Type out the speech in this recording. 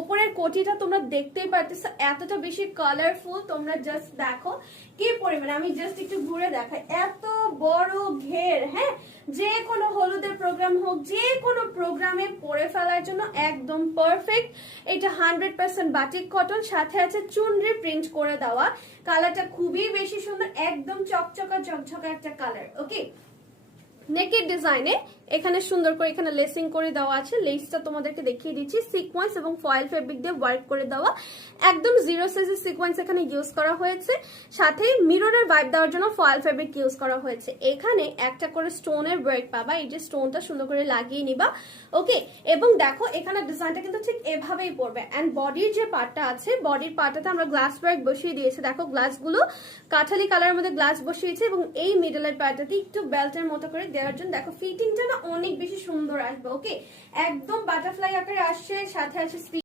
উপরের কোটিটা তোমরা দেখতেই পারতেছো এতটা বেশি কালারফুল। তোমরা জাস্ট দেখো কি পরিমাণে, আমি জাস্ট একটু ঘুরে দেখাই, এত বড় ঘের। হ্যাঁ, যে কোনো হলুদের প্রোগ্রাম হোক, যে কোনো প্রোগ্রামে পরে ফেলার জন্য একদম পারফেক্ট। এটা 100% বাটিক কটন, সাথে আছে চুনরি প্রিন্ট করে দেওয়া। কালারটা খুবই বেশি সুন্দর, একদম চকচকা ঝকঝকা একটা কালার। ওকে, নেকের ডিজাইনে এখানে সুন্দর করে এখানে লেসিং করে দেওয়া আছে। লেসটা তোমাদেরকে দেখিয়ে দিচ্ছি, সিকোয়েন্স এবং ফয়েল ফেব্রিক দিয়ে ওয়ার্ক করে দেওয়া, একদম 0 সাইজের সিকোয়েন্স এখানে ইউজ করা হয়েছে। সাথে মিররের ভাইব দেওয়ার জন্য ফয়েল ফেব্রিক ইউজ করা হয়েছে। এখানে একটা করে স্টোনের ওয়ার্ক পাবা, এই যে স্টোনটা সুন্দর করে লাগিয়ে নিবা। ওকে, এবং দেখো এখানে ডিজাইনটা কিন্তু ঠিক এভাবেই পড়বে। এন্ড বডির যে পার্টটা আছে, বডির পার্টটাতে আমরা গ্লাস ওয়ার্ক বসিয়ে দিয়েছি। দেখো গ্লাসগুলো কাঠালি কালারের মধ্যে গ্লাস বসিয়েছে, এবং এই মিডলের পার্টটাতে একটু বেল্টের মতো করে দেওয়ার জন্য দেখো ফিটিংটা না অনেক বেশি সুন্দর আসবে। ওকে, একদম বাটারফ্লাই আকারে আসছে, সাথে আছে